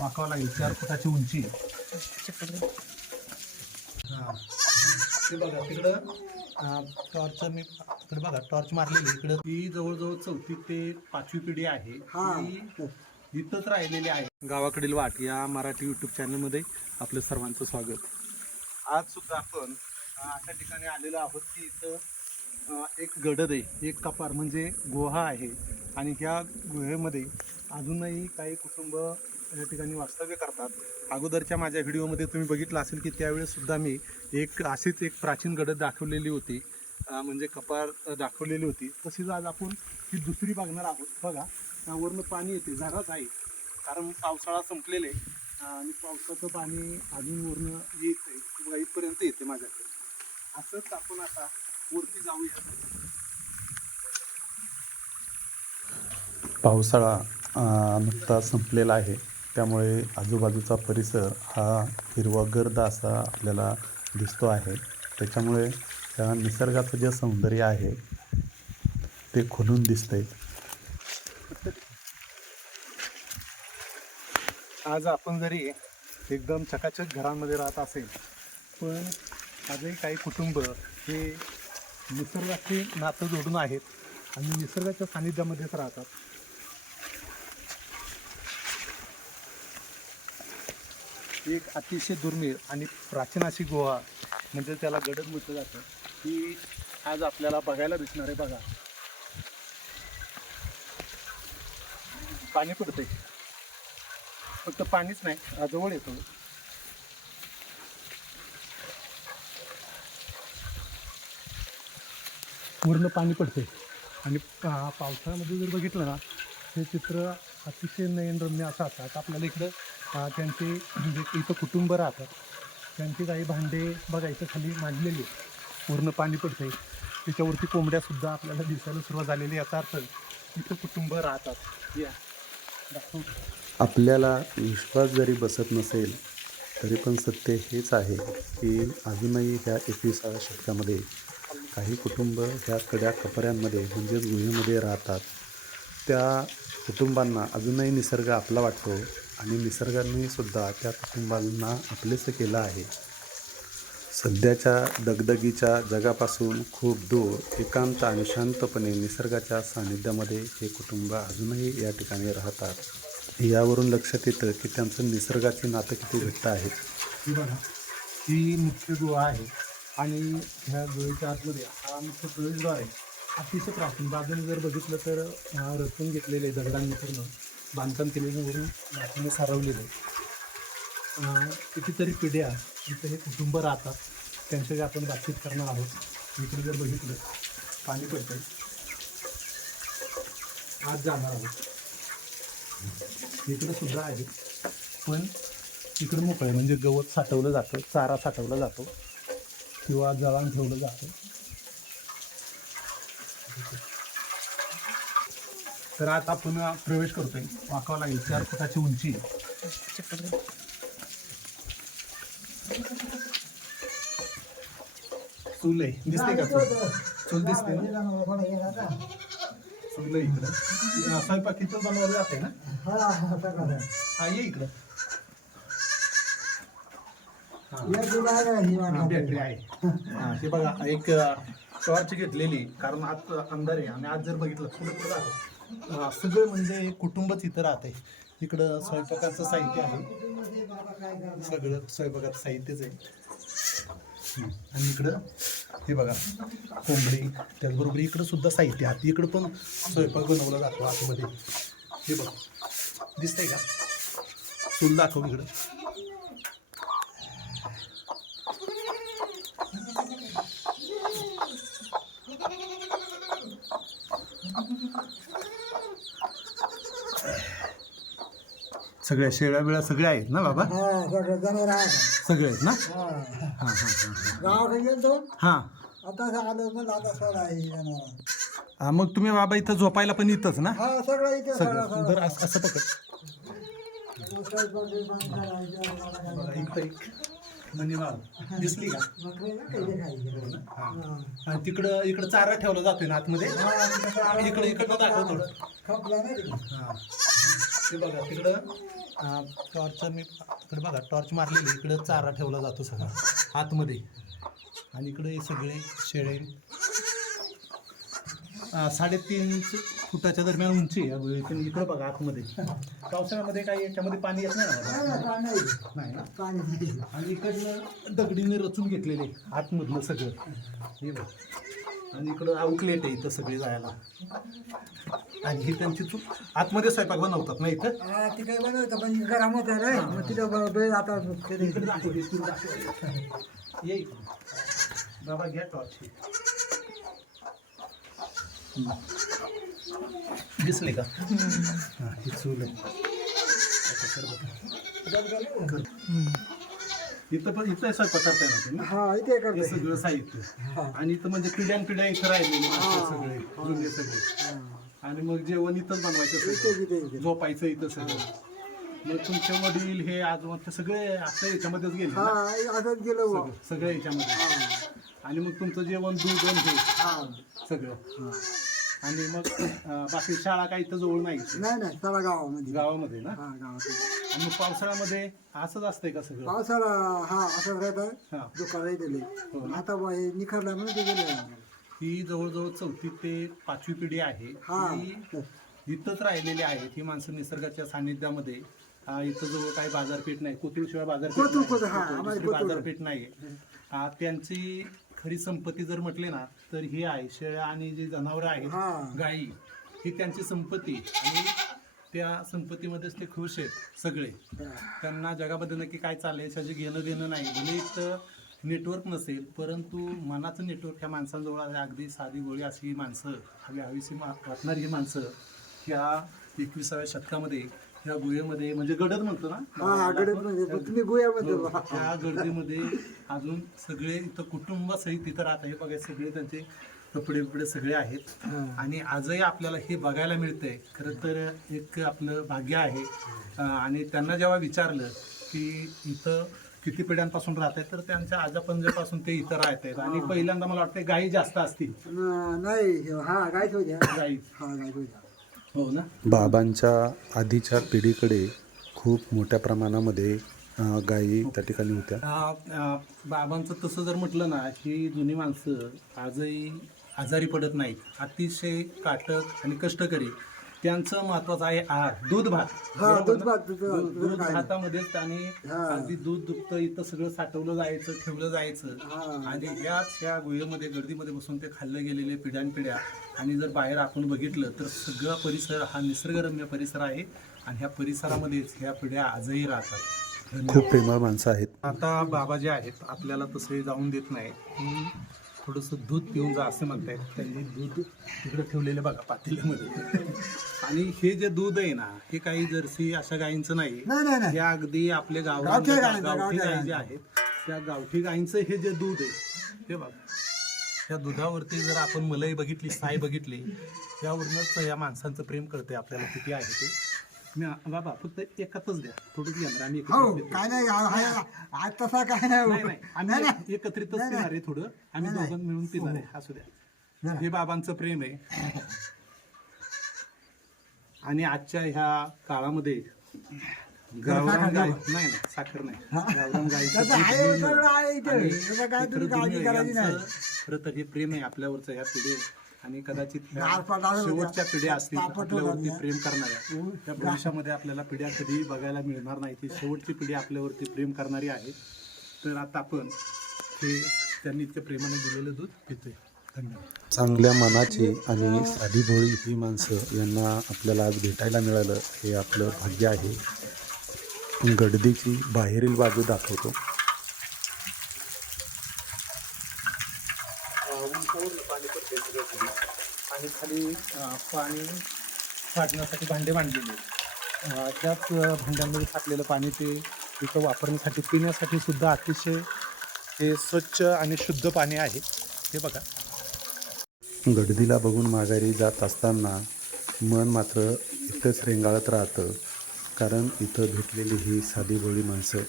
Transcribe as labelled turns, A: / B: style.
A: वाकावं लागेल. चार फुटाची उंची. हा. ते बघा तिकडं टॉर्च मी तिकडे बघा टॉर्च मारलेली इकडं ही जवळजवळ चौथी ते पाचवी पिढी आहे. ती इथंच राहिलेली आहे. गावाकडील वाट या मराठी युट्यूब चॅनलमध्ये आपलं सर्वांचं स्वागत. आज सुद्धा आपण अशा ठिकाणी आलेलो आहोत की इथं एक गडद आहे. एक कपार म्हणजे गुहा आहे. आणि ह्या गुहेमध्ये अजूनही काही कुटुंब या ठिकाणी वास्तव्य करतात. अगोदरच्या माझ्या व्हिडिओमध्ये तुम्ही बघितलं असेल की त्यावेळेस सुद्धा मी एक अशीच एक प्राचीन गडद दाखवलेली होती. म्हणजे कपार दाखवलेली होती. तशीच आज आपण ही दुसरी बघणार आहोत. बघा वरनं पाणी येते. झाडाच आहे. कारण पावसाळा संपलेले. आहे आणि पावसाचं पाणी अजून वरनं येत आहे बघा इथपर्यंत येते माझ्याकडे. असंच आपण आता वरती जाऊया.
B: पावसाळा नुकता संपलेला आहे. त्यामुळे आजूबाजूचा परिसर हा हिरवागर्द असा आपल्याला दिसतो आहे. त्याच्यामुळे त्या निसर्गाचं जे सौंदर्य आहे ते खुलून दिसतंय.
A: आज आपण जरी एकदम चकाचक घरांमध्ये राहत असेल पण आजही काही कुटुंब हे निसर्गाचे नातं जोडून आहेत आणि निसर्गाच्या सानिध्यामध्येच राहतात. एक अतिशय दुर्मिळ आणि प्राचीन अशी गुहा म्हणजे त्याला गडद म्हटलं जातं ही आज आपल्याला बघायला दिसणार आहे बघा. पाणी पडतंय. फक्त पाणीच नाही जवळ येतो. पूर्ण पाणी पडते आणि पावसाळ्यामध्ये जर बघितलं ना हे चित्र अतिशय नयनरम्य असं असतात आपल्याला इकडं त्यांचे जे इथं कुटुंब राहतात. त्यांची काही भांडे बघायचं खाली मांडलेली पूर्ण पाणी पडते त्याच्यावरती कोंबड्यासुद्धा आपल्याला दिसायला सुरुवात झालेली याचा अर्थ इथं कुटुंब राहतात. या.
B: आपल्याला विश्वास जरी बसत नसेल तरी पण सत्य हेच आहे की अजूनही ह्या एकविसाव्या शतकामध्ये काही कुटुंब ह्या कड्या कपऱ्यांमध्ये म्हणजेच गुहेमध्ये राहतात. त्या कुटुंबांना अजूनही निसर्ग आपला वाटतो. आणि निसर्गाने सुद्धा त्या कुटुंबांना आपलेसं केलं आहे. सध्याच्या दगदगीच्या जगापासून खूप दूर एकांत आणि शांतपणे निसर्गाच्या सानिध्यामध्ये हे कुटुंब अजूनही या ठिकाणी राहतात. यावरून लक्षात येतं की त्यांचं निसर्गाचे नातं किती घट्ट आहे.
A: ही बघा ही मुख्य गुहा आहे आणि ह्या गुहेच्या आतमध्ये हा मुख्य प्रवेशद्वार आहे. अतिशय प्राचीन बाजूने जर बघितलं तर रचून घेतलेले दगडांनी पूर्ण. बांधकाम केलेल्यावरून मातीने सारवलेलं आहे. कितीतरी पिढ्या इथं हे कुटुंब राहतात त्यांच्याशी आपण बातचीत करणार आहोत. इकडे जर बघितलं पाणी पडतंय. आज जाणार आहोत. इकडं सुद्धा आहे. पण इकडं मोकळं आहे. म्हणजे गवत साठवलं जातं चारा साठवला जातो. किंवा जळान ठेवलं जातं. तर आता आपण प्रवेश करतोय. वाकावं लागेल. चार फुटाची उंची. चूल. आहे दिसते का चूल? चूल दिसते ना? चूल आहे इकडं. स्वयंपाक इथं बनवलं जाते ना? हा ये इकडं. हा. बॅटरी आहे. हा हे बघा एक टॉर्च घेतलेली कारण आज अंधार आहे. आणि आज जर बघितलं पुढे पुढे राहतं सगळं म्हणजे कुटुंबच इथं राहते इकडं स्वयंपाकाचं साहित्य आहे. सगळं स्वयंपाकाचं साहित्यच आहे. आणि इकडं हे बघा कोंबडी त्याचबरोबर इकडं सुद्धा साहित्य आहे. इकडं पण स्वयंपाक बनवला जातो आतमध्ये. हे बघा दिसतंय का? चूल दाखव इकडं. सगळ्या शेळ्या बिळ्या सगळ्या आहेत ना बाबा?
C: जनावर
A: सगळे आहेत ना? हां. हां हां
C: गावाकडे
A: हां.
C: आता आलो मग आता सोडा आहे जनावर.
A: हां मग तुम्ही बाबा इथं झोपायला पण इथंच ना?
C: हा सगळं इथे सगळं.
A: सगळं बरं असं असं पकड. धन्यवाद. दिसली का? आणि तिकडं इकडं चारा ठेवला जातोय ना आतमध्ये.
C: हा,
A: इकडं इकडनं दाखव थोडं. हां. ते बघा तिकडं टॉर्च मी तिकडे बघा टॉर्च मारलेली इकडं चारा ठेवला जातो सगळा आतमध्ये. आणि इकडे सगळे शेळे. साडेतीन फुटाच्या दरम्यान उंची आहे. इकडं बघा आतमध्ये. पावसाळ्यामध्ये काही याच्यामध्ये पाणी येत नाही ना. आणि इकडनं दगडीने रचून घेतलेले आतमधलं सगळं. हे बघ. आणि इकडं आउटलेट आहे इथं सगळे जायला. आणि ही त्यांची चूक. आतमध्ये स्वयंपाक बनवतात ना इथं?
C: ती काही बनवतं पण घरामध्ये आहे मग तिथं आता.
A: ये. बाबा घ्या टॉर्च. दिसले का? हा, ही चूल आहे. आता. इथं पण इथं स्वयंपाक करताय ना तुम्ही?
C: हा इथे
A: हे
C: करतो
A: सगळं साहित्य.
C: हा.
A: आणि इथं म्हणजे पिढ्यान पिढ्या इथं राहिलेले माणसं सगळे जुने सगळे. आणि मग जेवण इथंच बनवायचं
C: इथे
A: सगळं.
C: इथे इथे
A: झोपायचं इथं सगळं. मग तुमचे वडील हे आजोबा ते सगळे असं याच्यामध्येच गेले
C: हा
A: ना?
C: असंच गेलो बुवा.
A: सगळं सगळं याच्यामध्ये. आणि मग तुमचं जेवण दूध आणि हे
C: हा.
A: सगळं. आणि मग अं, बाकी शाळा काही इथं जवळ नाही
C: नाही नाही चला गावामध्ये.
A: गावामध्ये ना?
C: हा गावात
A: आणि मग पावसाळ्यामध्ये असंच असतंय का सगळं?
C: पावसाळा हा असं राहत
A: हा.
C: दुकान दिले
A: हो ना?
C: आता बुवा हे निखरला म्हणून ते गेले.
A: ही जवळजवळ चौथी ते पाचवी पिढी आहे.
C: हा.
A: ही इथंच राहिलेली आहेत. ही माणसं निसर्गाच्या सानिध्यामध्ये इथं जवळ काही बाजारपेठ नाही. बाजारपेठ
C: कोथरूड,
A: नाही.
C: कोथरूड, हा,
A: दुसरी
C: आम्हाला कोथरूड.
A: बाजारपेठ नाही त्यांची खरी संपत्ती जर म्हटले ना तर ही आहे शेळ्या आणि जी जनावरं. आहेत गायी ही त्यांची संपत्ती. आणि त्या संपत्तीमध्येच ते खुश आहेत सगळे. त्यांना जगामध्ये नक्की काय चाललंय याच्याचे घेणं देणं नाही. भले इथं नेटवर्क नसेल परंतु मनाचं नेटवर्क ह्या माणसांजवळ आहे. अगदी साधी गोळी अशी ही माणसं हवी हवीशी वाटणारी ही माणसं ह्या एकविसाव्या शतकामध्ये ह्या गुहेमध्ये म्हणजे गडद म्हणतो ना?
C: हा गडद म्हणजे पण तुम्ही गोयामध्ये
A: हो,
C: बुवा.
A: त्या गर्दीमध्ये अजून सगळे इथं कुटुंबासहित तिथं राहत हे बघा सगळे त्यांचे कपडे बिपडे सगळे आहेत.
C: हा.
A: आणि आजही आपल्याला हे बघायला मिळतंय. खरं तर एक आपलं भाग्य आहे. अं, आणि त्यांना जेव्हा विचारलं की इथं किती पिढ्यांपासून राहत आहेत तर त्यांच्या आजापंजापासून ते इथं राहत आहेत आणि पहिल्यांदा मला वाटतं गायी जास्त असतील.
C: न- नाही हा गायच होत्या.
A: गायी.
C: हा गायच होत्या.
A: हो ना.
B: बाबांच्या आधीच्या पिढीकडे खूप मोठ्या प्रमाणामध्ये अ, गायी त्या ठिकाणी होत्या.
A: आ- आ, बाबांचं तसं जर म्हटलं ना ही जुनी माणसं आजही आजारी पडत नाहीत. अतिशय काटक आणि कष्टकरी. त्यांचं महत्वाचं आहे आहार दूध भात
C: हा,
A: बरोबर
C: दूध
A: ना?
C: भात, दूध-
A: दूध
C: दूध
A: दूध
C: खायला.
A: भातामध्येच आणि
C: हा.
A: अगदी दूध दुभतं इथं सगळं साठवलं जायचं ठेवलं जायचं
C: हा.
A: आणि याच ह्या गुहेमध्ये गर्दीमध्ये बसून ते खाल्लं गेलेले पिढ्यानपिढ्या आणि जर बाहेर आपण बघितलं तर सगळा परिसर हा निसर्गरम्य परिसर आहे आणि ह्या परिसरामध्येच ह्या पिढ्या आजही राहतात.
B: खूप प्रेमळ माणसं आहेत
A: आता बाबा जे आहेत आपल्याला तसे जाऊन देत नाही थोडंसं दूध पिऊन जा असं म्हणतायत. त्यांनी दूध तिकडे ठेवलेलं बघा पातेल्यामध्ये. आणि हे जे दूध आहे ना हे काही जर्सी अशा गायींचं नाही.
C: नाही
A: हे अगदी आपले गाव
C: गावठी गायींचं,
A: गावठी
C: गावठी
A: गायी जे आहेत त्या गावठी गायींचं हे जे दूध आहे हे बघा. त्या दुधावरती जर आपण मलई बघितली साय बघितली त्यावरूनच या माणसांचं प्रेम कळते आपल्याला किती आहे ते. मी- बाबा फक्त एकातच द्या थोडंच घेणार आम्ही एकत्रच
C: हो. काय नाही हा- हा- आज तसा काय नाही
A: नाही
C: हो.
A: नाही
C: नाही, नाही.
A: आम्ही एकत्रितच
C: नाही,
A: पिणार आहे थोडं आम्ही
C: नाही.
A: दोघं मिळून पिणार आहे असू द्या
C: नाही.
A: हे बाबांचं प्रेम आहे आणि आजच्या ह्या काळामध्ये गावरान
C: साखर
A: गाय. नाही नाही साखर नाही गावरान गायीचं
C: तसं
A: दूध
C: आहे,
A: दुर्मिळ.
C: सगळं आहे इथे.
A: आणि
C: तसं काय
A: इतर
C: तुम्ही काळजी
A: दुर्मिळ
C: करायची नाही.
A: यांचं खरं तर हे प्रेम आहे आपल्यावरचं ह्या पिढी आणि कदाचित ह्या. शेवटच्या पिढ्या असतील आपल्यावरती. प्रेम करणाऱ्या. त्या भविष्यामध्ये आपल्याला पिढ्या कधी बघायला मिळणार नाही. ती शेवटची पिढी आपल्यावरती प्रेम करणारी आहे. तर आता आपण हे त्यांनी इतक्या प्रेमाने दिलेलं दूध पितोय. धन्यवाद.
B: चांगल्या मनाची आणि साधी भोळी ही माणसं यांना आपल्याला आज भेटायला मिळालं. हे आपलं भाग्य आहे. गडदीची बाहेरील बाजू दाखवतो.
A: सगळं आणि खाली पाणी साठण्यासाठी भांडे बांधलेले त्याच भांड्यांमध्ये साठलेलं पाणी ते इथं वापरण्यासाठी पिण्यासाठी सुद्धा अतिशय हे स्वच्छ आणि शुद्ध पाणी आहे. हे बघा.
B: गडदीला बघून माघारी जात असताना मन मात्र इथंच रेंगाळत राहतं. कारण इथं भेटलेली ही साधी भोळी माणसं